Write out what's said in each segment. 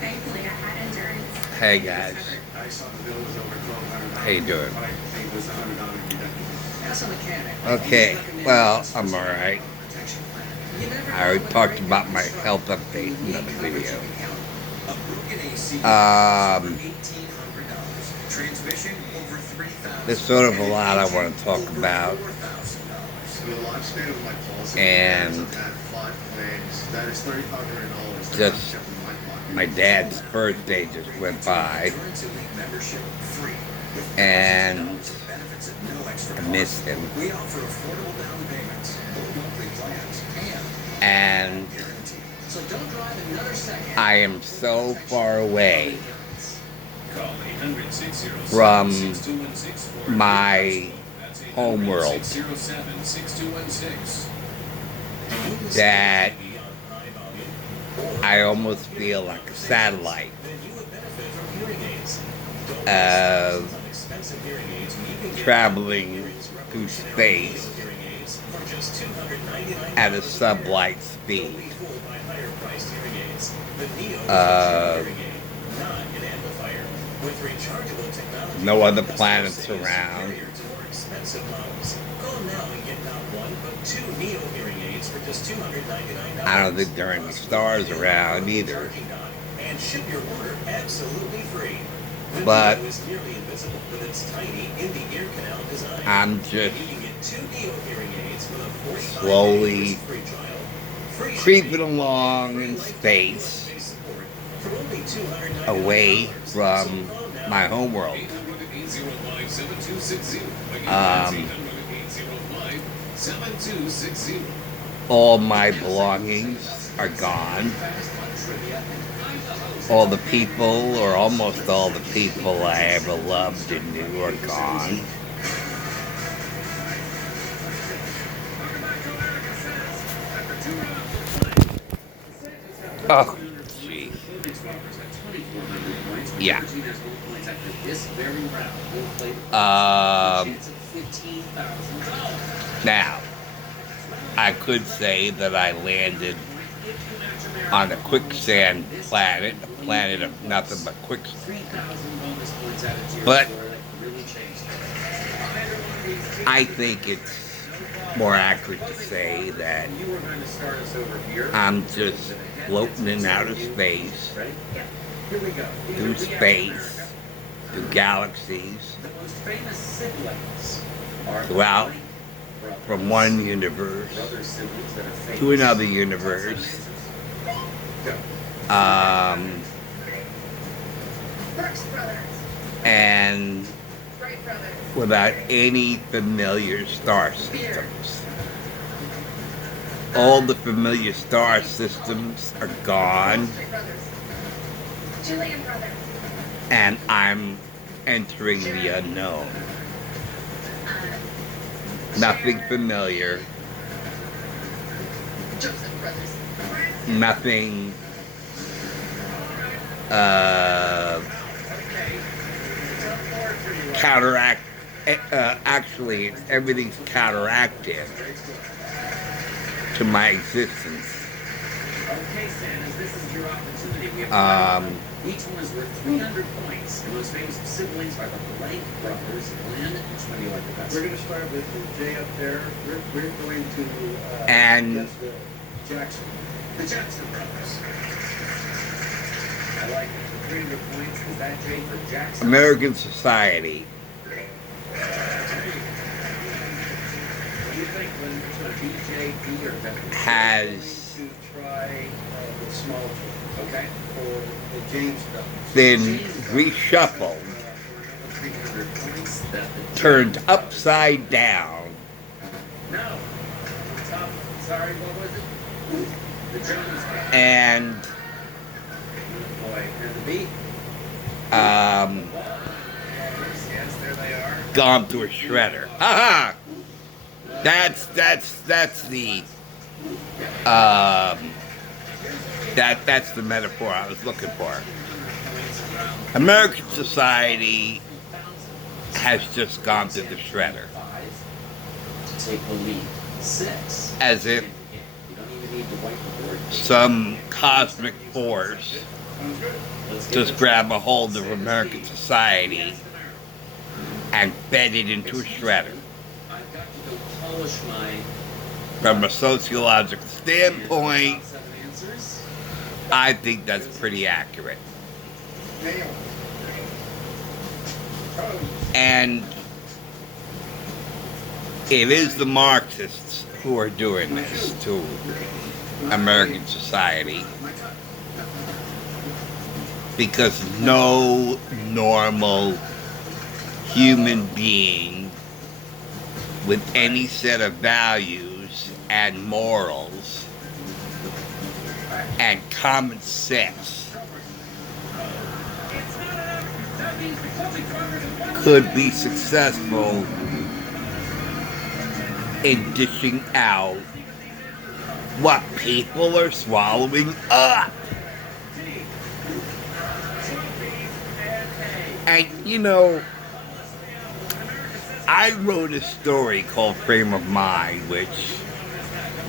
Thankfully, I had endurance. Hey guys, how you doing? Okay, well, I'm alright. I already talked about my health update in another video. There's sort of a lot I want to talk about, and just my dad's birthday just went by, and I miss him. And I am so far away from my home world that I almost feel like a satellite traveling through space at a sublight speed. No other planets around. I don't think there are any stars around either. But I'm just slowly creeping along in space away from my homeworld. All my belongings are gone. All the people, or almost all the people I ever loved and knew, are gone. Oh, jeez. Yeah. Now, I could say that I landed on a quicksand planet, a planet of nothing but quicksand. But I think it's more accurate to say that I'm just floating in outer space, through space, through galaxies, throughout from one universe to another universe. And without any familiar star systems. All the familiar star systems are gone, and I'm entering the unknown. Nothing familiar, nothing actually everything's counteractive to my existence. Each one is worth 300 points. The most famous of siblings are the Blank brothers. Lynn, which one do you like the best? We're going to start with Jay up there. We're going to and guess the Jackson. The Jackson brothers. I like it. The 300 points. Is that Jay for Jackson? American society What do you think, Lynn? Which one? B, J, B, or better? has To try the small J. Okay. For the James brothers. been reshuffled, turned upside down, No. Top. Sorry, what was it? The Jones guy. and Boy, and the B. Yes, there they are. gone through a shredder. Haha! That's the that's the metaphor I was looking for. American society has just gone through the shredder. To take the lead. 6. As if some cosmic force just grab a hold of American society and fed it into a shredder. From a sociological standpoint, I think that's pretty accurate. And it is the Marxists who are doing this to American society, because no normal human being with any set of values and morals and common sense could be successful in dishing out what people are swallowing up. And you know, I wrote a story called Frame of Mind, which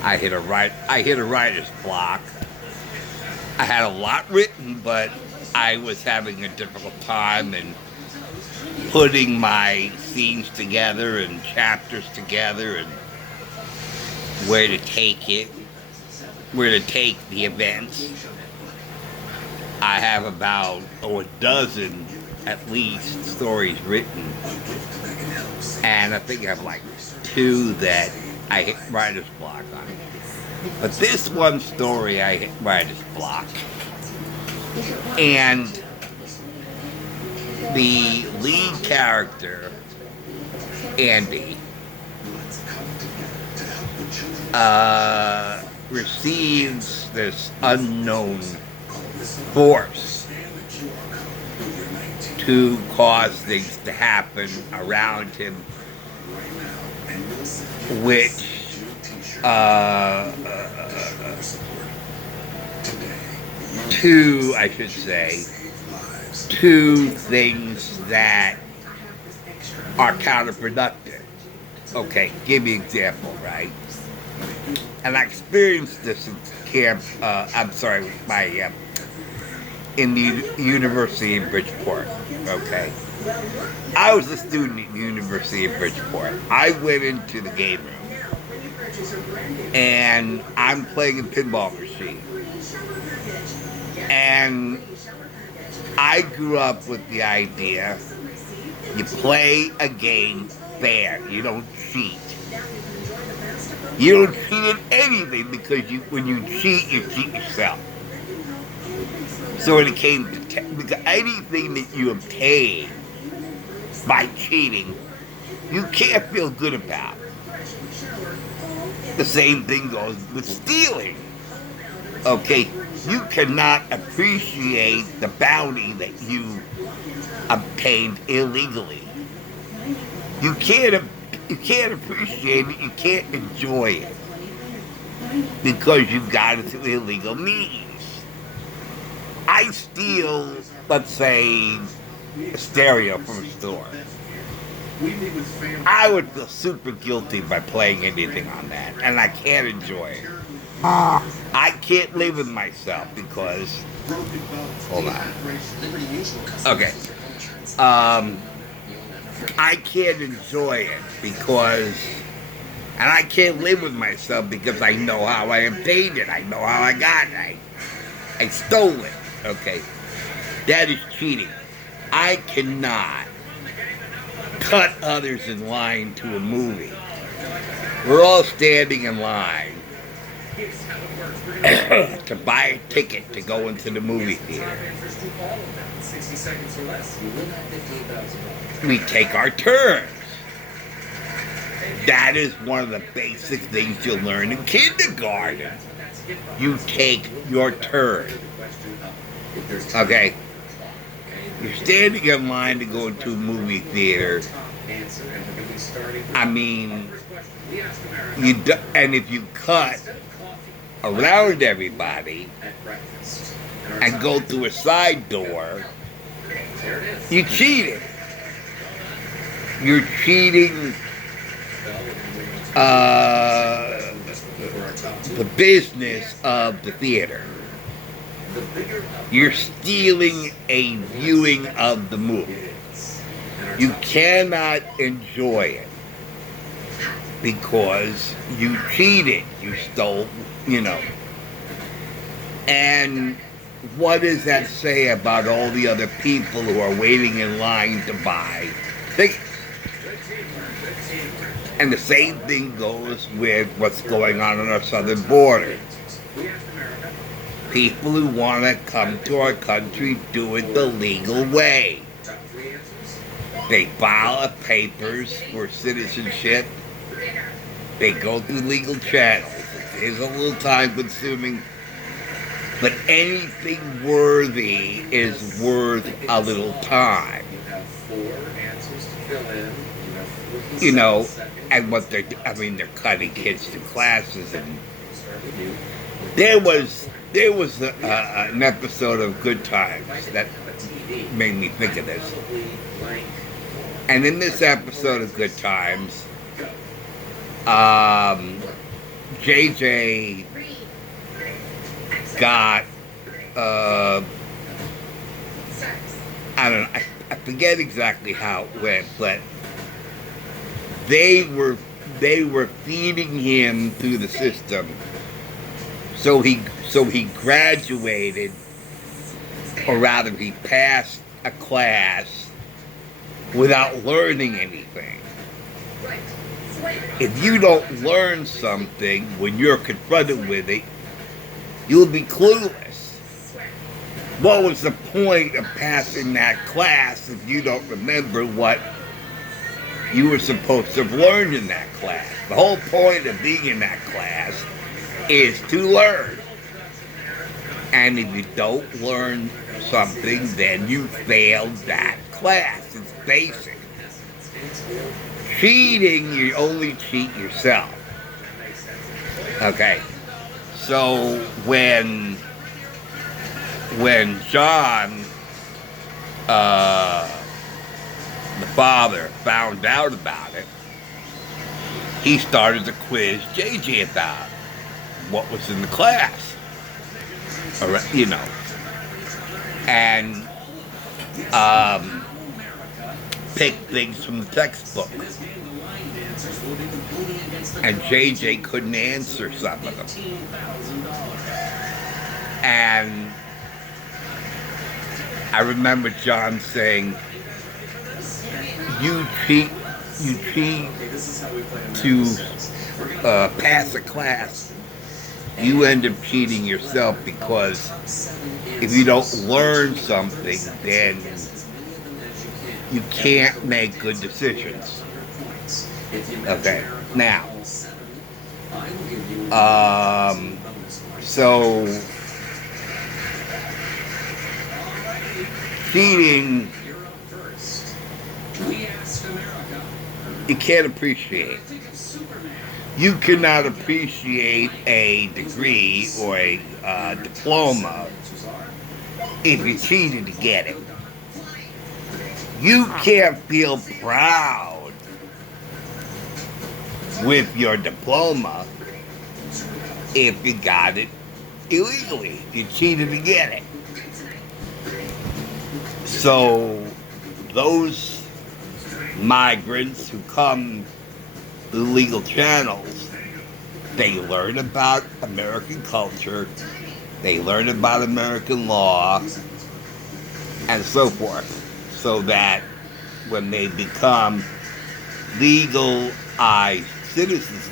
I hit a writer's block. I had a lot written, but I was having a difficult time in putting my scenes together and chapters together and where to take the events. I have about a dozen at least stories written, and I think I have like 2 that I hit writer's block on. But this one story I hit writer's block, and the lead character, Andy, receives this unknown force to cause things to happen around him, which two things that are counterproductive. Okay, give me an example, right? And I experienced this in camp, in the University of Bridgeport, okay? I was a student at the University of Bridgeport. I went into the game room, and I'm playing a pinball machine. And I grew up with the idea, you play a game fair, you don't cheat. You don't cheat at anything, because when you cheat yourself. So when it came to because anything that you obtain by cheating, you can't feel good about. The same thing goes with stealing. Okay, you cannot appreciate the bounty that you obtained illegally. You can't appreciate it, you can't enjoy it, because you got it through illegal means. I steal, let's say, a stereo from a store. I would feel super guilty by playing anything on that, and I can't enjoy it. I can't live with myself because, hold on. Okay. I can't enjoy it because, and I can't live with myself because I know how I obtained it. I know how I got it. I stole it. Okay. That is cheating. I cannot cut others in line to a movie. We're all standing in line to buy a ticket to go into the movie theater. We take our turns. That is one of the basic things you learn in kindergarten. You take your turn. Okay? You're standing in line to go into a movie theater. I mean, and if you cut around everybody and go through a side door, you cheated. You're cheating the business of the theater. The bigger You're stealing a viewing of the movie. You cannot enjoy it because you cheated, you stole, you know. And what does that say about all the other people who are waiting in line to buy tickets? And the same thing goes with what's going on our southern border. People who want to come to our country do it the legal way. They file papers for citizenship. They go through legal channels. It is a little time consuming, but anything worthy is worth a little time. You have 4 answers to fill in. You know, and what they're cutting kids to classes, and there was an episode of Good Times that made me think of this. And in this episode of Good Times, JJ got I don't know, I forget exactly how it went, but they were feeding him through the system, so he graduated, or rather he passed a class without learning anything. If you don't learn something when you're confronted with it, you'll be clueless. What was the point of passing that class if you don't remember what you were supposed to have learned in that class? The whole point of being in that class is to learn. And if you don't learn something, then you failed that class. It's basic. Cheating, you only cheat yourself. Okay. So when John, the father, found out about it, he started to quiz JJ about what was in the class, or, you know, and pick things from the textbook. And JJ couldn't answer some of them. And I remember John saying, you cheat to pass a class, you end up cheating yourself, because if you don't learn something, then you can't make good decisions. Okay, now, so cheating, you can't appreciate. You cannot appreciate a degree or a diploma if you cheated to get it. You can't feel proud with your diploma if you got it illegally. You cheated to get it. So those migrants who come through legal channels, they learn about American culture, they learn about American law, and so forth, so that when they become legalized citizens,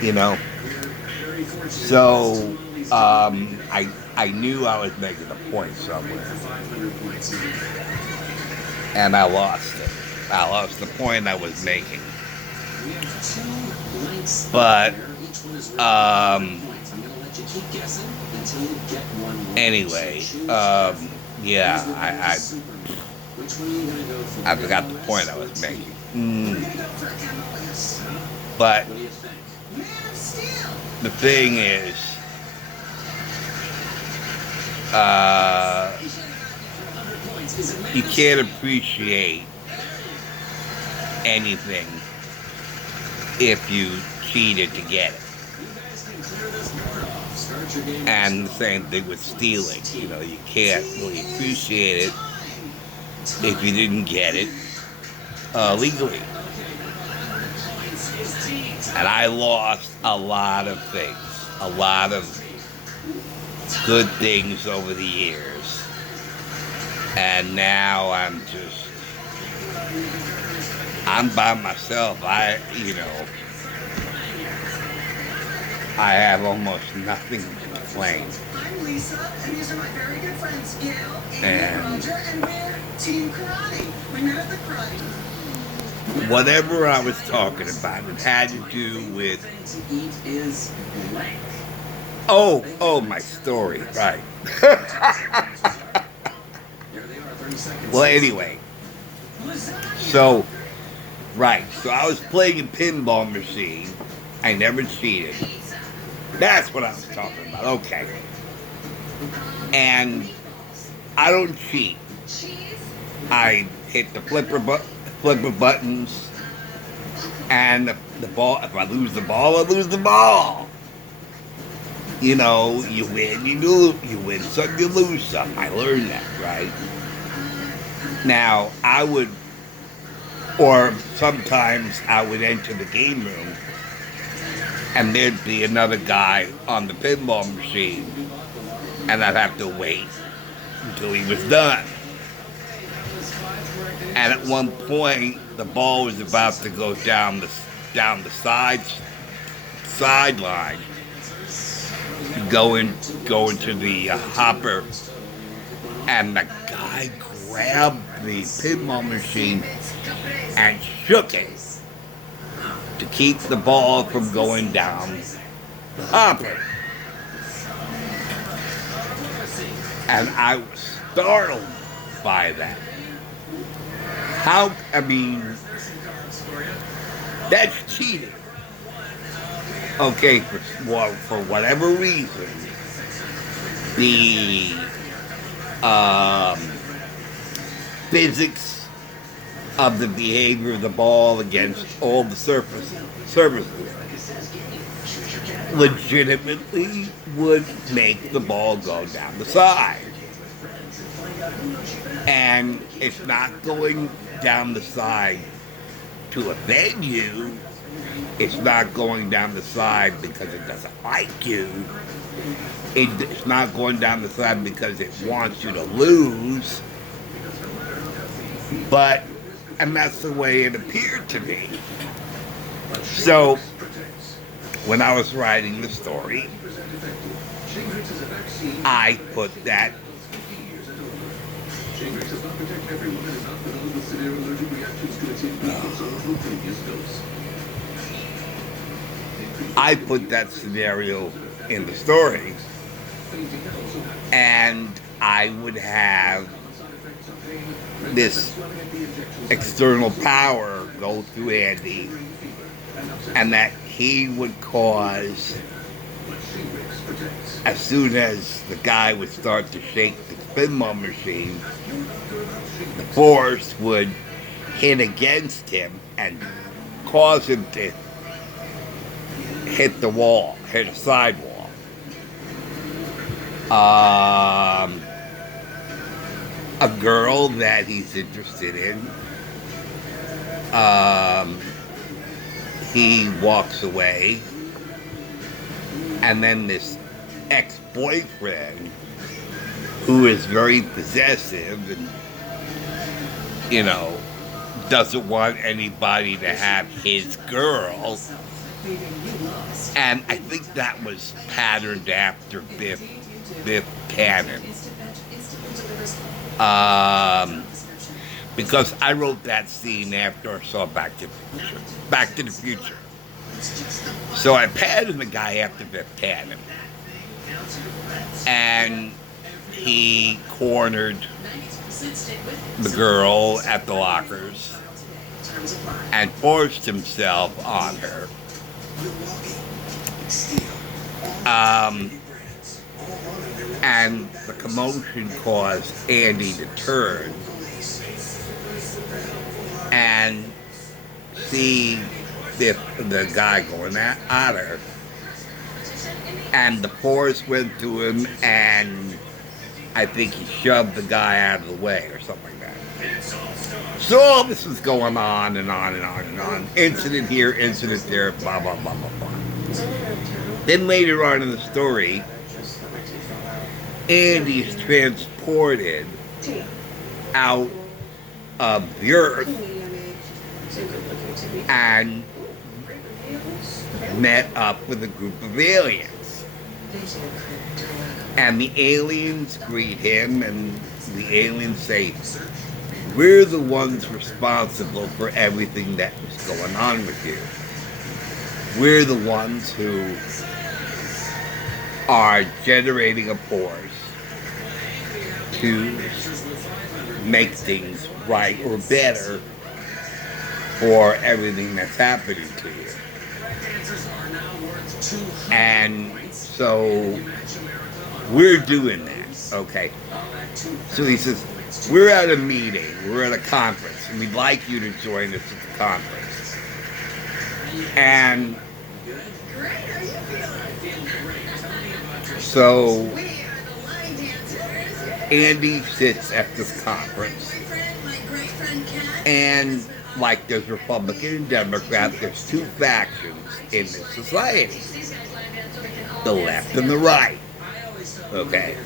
you know. So I knew I was making a point somewhere, and I lost it. I lost the point I was making. But anyway, yeah, I forgot the point I was making. But the thing is, you can't appreciate anything if you cheated to get it. And the same thing with stealing. You know, you can't really appreciate it if you didn't get it legally. And I lost a lot of things, a lot of good things over the years. And now I'm by myself. I have almost nothing to claim. I'm Lisa, and these are my very good friends, Gail, Amy, And Roger, and we're Team Karate. We met at the karate. whatever I was talking about, it had to do with my story, right? Well, anyway, so I was playing a pinball machine. I never cheated. That's what I was talking about. Okay. And I don't cheat. I hit the flipper buttons, and the ball. If I lose the ball, I lose the ball. You know, you win, you lose. You win some, you lose some. I learned that, right? Now or sometimes I would enter the game room, and there'd be another guy on the pinball machine, and I'd have to wait until he was done. And at one point, the ball was about to go down the sideline, go into the hopper, and the guy grabbed the pinball machine and shook it to keep the ball from going down the hopper. And I was startled by that. That's cheating. Okay, for whatever reason, the physics of the behavior of the ball against all the surfaces legitimately would make the ball go down the side. And it's not going down the side to offend you. It's not going down the side because it doesn't like you. It's not going down the side because it wants you to lose. And that's the way it appeared to me. So, when I was writing the story, I put that scenario in the story, and I would have this external power go through Andy, and that he would cause, as soon as the guy would start to shake the pinball machine, the force would hit against him and cause him to hit a sidewall. A girl that he's interested in, he walks away, and then this ex-boyfriend, who is very possessive and, doesn't want anybody to have his girl. And I think that was patterned after Biff Tannen. Because I wrote that scene after I saw Back to the Future. So I patterned the guy after Biff Tannen. And he cornered the girl at the lockers and forced himself on her. And the commotion caused Andy to turn and see the guy going at her, and the force went to him, and I think he shoved the guy out of the way or something like that. So all this is going on and on and on and on. Incident here, incident there, blah, blah, blah, blah, blah. Then later on in the story, Andy's transported out of the earth and met up with a group of aliens. And the aliens greet him, and the aliens say, "We're the ones responsible for everything that was going on with you. We're the ones who are generating a force to make things right or better for everything that's happening to you." And so we're doing that, okay? So he says, "We're at a meeting, we're at a conference, and we'd like you to join us at the conference." And so Andy sits at this conference, and like there's Republican and Democrat, there's two factions in this society, the left and the right, okay?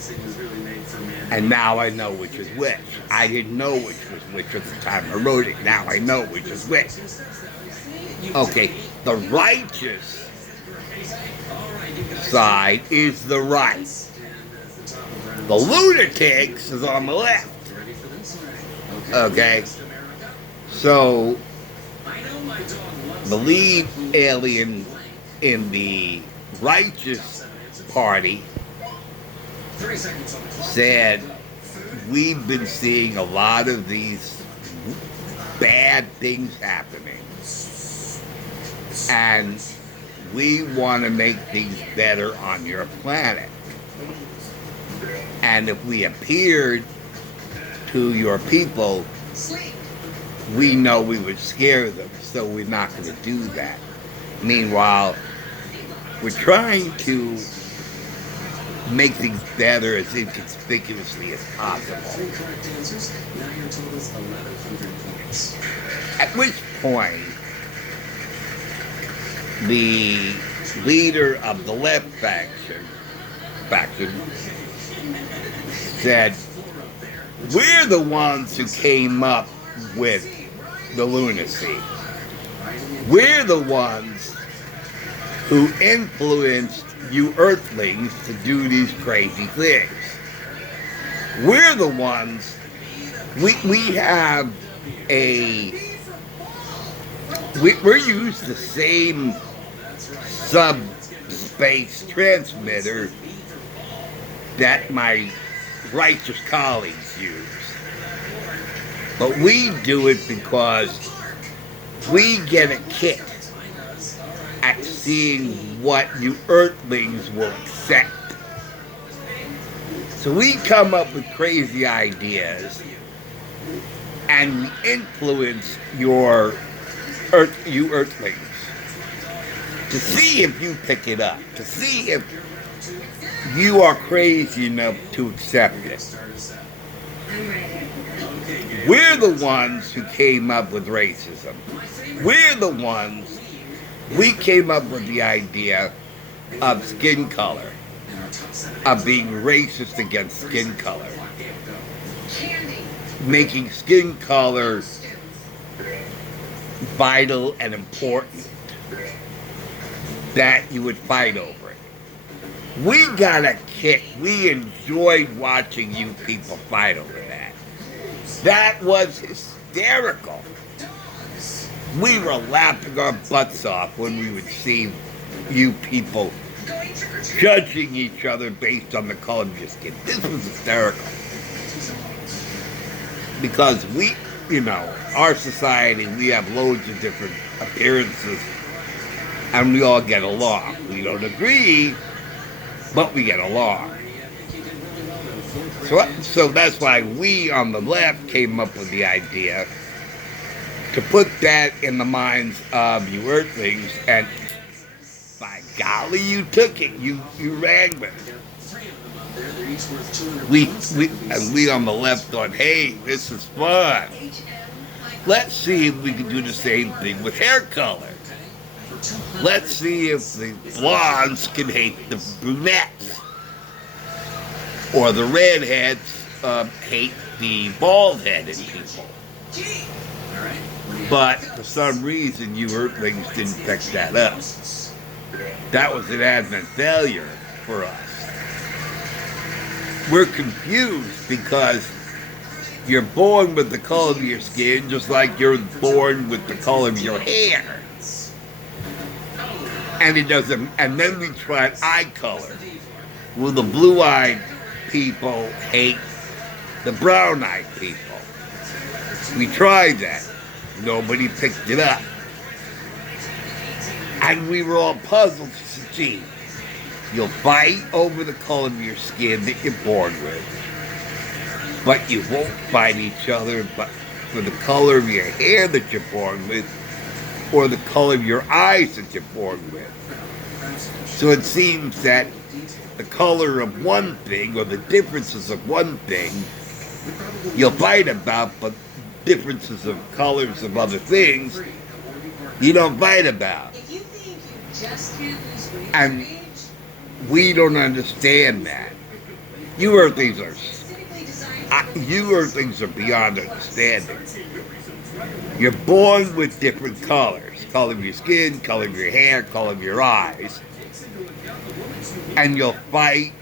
And now I know which is which. I didn't know which was which at the time I wrote it. Now I know which is which. Okay, the righteous side is the right. The lunatics is on the left. Okay? So, the lead alien in the righteous party said, "We've been seeing a lot of these bad things happening, and we want to make things better on your planet. And if we appeared to your people, we know we would scare them, so we're not going to do that. Meanwhile, we're trying to make things better as inconspicuously as possible." At which point, the leader of the left faction said, "We're the ones who came up with the lunacy. We're the ones who influenced you Earthlings to do these crazy things. We're the ones, we have we're used the same subspace transmitter that my righteous colleagues use. But we do it because we get a kick at seeing what you Earthlings will accept. So we come up with crazy ideas and we influence you Earthlings to see if you pick it up, to see if you are crazy enough to accept it. We're the ones who came up with racism. We're the ones, we came up with the idea of skin color, of being racist against skin color, making skin color vital and important, that you would fight over it. We got a kick. We enjoyed watching you people fight over that. That was hysterical. We were laughing our butts off when we would see you people judging each other based on the color of your skin. This was hysterical. Because we, our society, we have loads of different appearances and we all get along. We don't agree, but we get along. So that's why we on the left came up with the idea to put that in the minds of you Earthlings, and by golly, you took it. You ran with it. Three of them up there, they're each worth 200 We points. and we on the left thought, hey, this is fun. Let's see if we can do the same thing with hair color. Let's see if the blondes can hate the brunettes, or the redheads hate the bald-headed people. All right. But for some reason, you Earthlings didn't pick that up. That was an advent failure for us. We're confused because you're born with the color of your skin just like you're born with the color of your hair. And it doesn't, and then we tried eye color. Well, the blue-eyed people hate the brown-eyed people. We tried that. Nobody picked it up. And we were all puzzled to see. You'll fight over the color of your skin that you're born with, but you won't fight each other but for the color of your hair that you're born with, or the color of your eyes that you're born with. So it seems that the color of one thing, or the differences of one thing, you'll fight about, but differences of colors of other things, you don't fight about. If you think you just can't lose weight, And we don't understand that. You Earthlings are, you Earthlings are beyond understanding. You're born with different colors. Color of your skin, color of your hair, color of your eyes. And you'll fight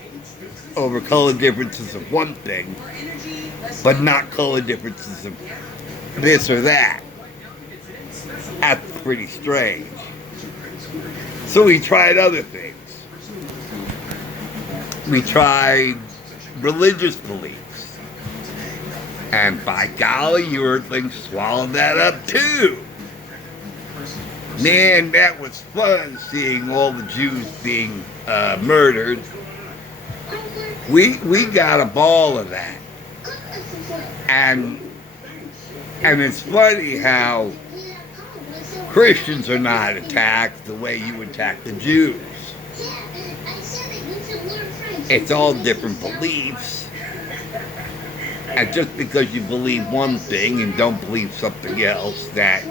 over color differences of one thing, but not color differences of this or that. That's pretty strange. So we tried other things. We tried religious beliefs. And by golly, you Earthlings swallowed that up too. Man, that was fun seeing all the Jews being murdered. We got a ball of that. And it's funny how Christians are not attacked the way you attack the Jews. It's all different beliefs. And just because you believe one thing and don't believe something else, that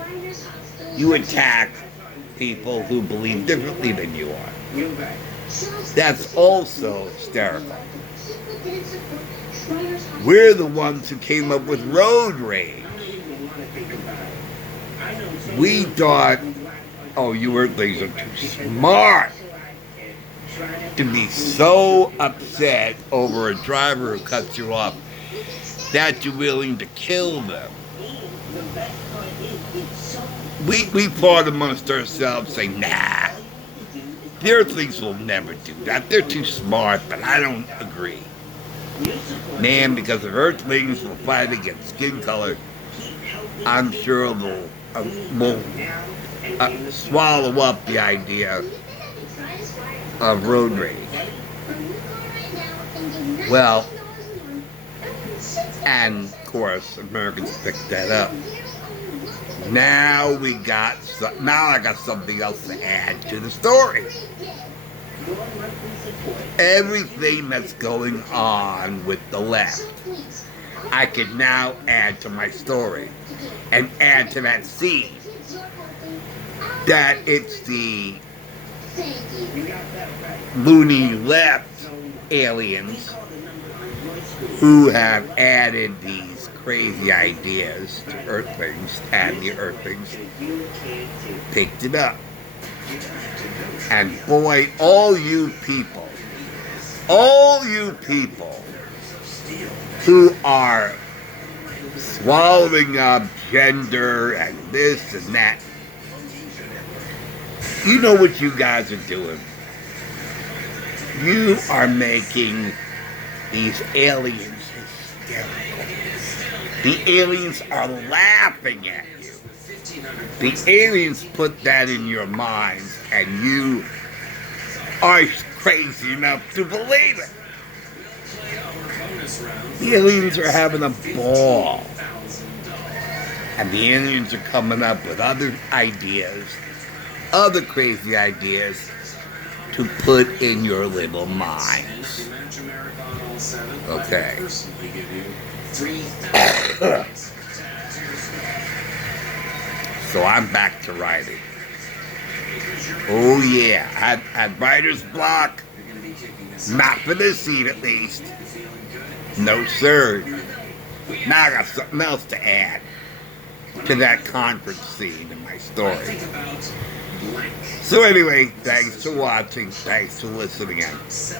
you attack people who believe differently than you are. That's also hysterical. We're the ones who came up with road rage. We thought, oh, you Earthlings are too smart to be so upset over a driver who cuts you off that you're willing to kill them. We fought amongst ourselves saying, nah, the Earthlings will never do that. They're too smart, but I don't agree. Man, because if Earthlings will fight against skin color, I'm sure they'll swallow up the idea of road rage. Well, and of course, Americans picked that up. Now I got something else to add to the story. Everything that's going on with the left, I can now add to my story and add to that scene that it's the loony left aliens who have added these crazy ideas to Earthlings, and the Earthlings picked it up. And boy, all you people who are swallowing up gender and this and that, you know what you guys are doing? You are making these aliens hysterical. The aliens are laughing at you. The aliens put that in your minds, and you are crazy enough to believe it. The aliens are having a ball. And the aliens are coming up with other ideas, other crazy ideas to put in your little minds. Okay. So I'm back to writing. Oh yeah, at writer's block. Not for this scene at least. No sir. Now I got something else to add to that conference scene in my story. So anyway, thanks for watching. Thanks for listening in.